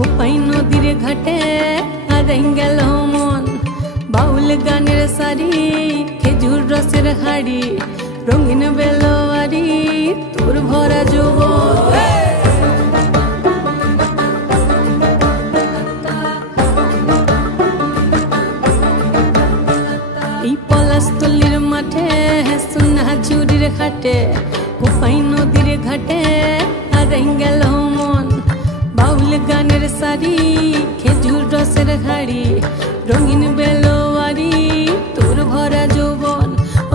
কোপাই নদীর ঘাটে হারাই গেল মন। বাউল গানের সারি খেজুর রসের হাড়ি রঙিন বেলোয়ারি তোর ভরা যৌবন। এই পলাশতলির মাঠে সোনা ঝুরির ঘাটে কোপাই নদীর ঘাটে হারাই গেল মন। বাউল গানের সারি খেজুর রসের হাড়ি রঙিন বেলোয়ারি তোর ভরা যৌবন।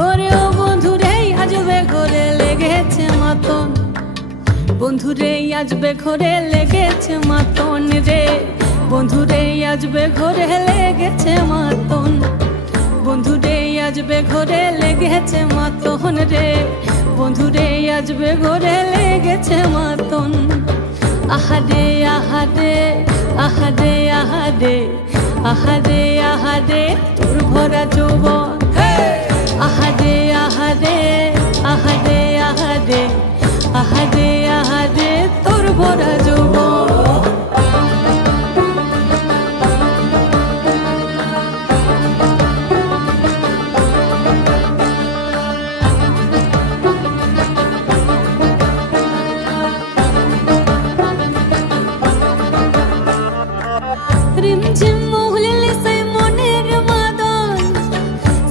ওরে ও বন্ধুরে আজবে ঘরে লেগেছে মাতন, বন্ধুরে আজবে ঘরে লেগেছে মাতন রে, বন্ধুরে আজবে ঘরে লেগেছে মাতন, বন্ধুরে আজবে ঘরে লেগেছে মাতন রে, বন্ধুরে আজবে ঘরে লেগেছে মাতন। আহারে আহারে আহারে আহারে আহারে আহারে তোর ভরা যৌবন। আহারে আহারে আহারে আহারে আহারে আহারে তোর ভরা যৌবন। রিমঝিম মহুলিলে সেই মনের মাদল,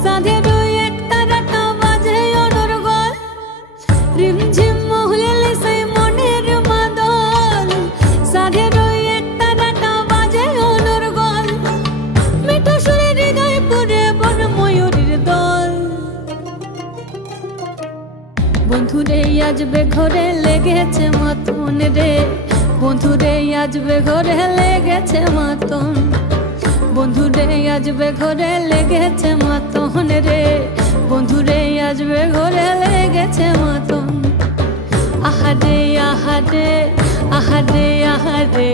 সাধের এক তারাটা বাজে অনর্গল। রিমঝিম মহুলিলে সেই মনের মাদল, সাধের এক তারাটা বাজে অনর্গল। মিঠো সুরে হৃদয় পুরে বন ময়ূরীর দল। বন্ধুরে আজবে ঘরে লেগেছে মাতন রে, বন্ধুরে আজবে ঘরে লেগেছে মাতন, বন্ধুরে আজবে ঘরে লেগেছে মাতন রে, বন্ধুরে আজবে ঘরে লেগেছে মাতন। আহারে আহারে আহারে আহারে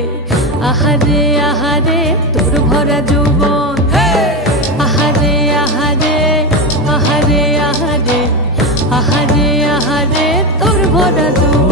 আহারে আহারে তোর ভরা যৌবন। আহারে আহারে আহারে আহারে আহারে আহারে তোর ভরা যৌবন।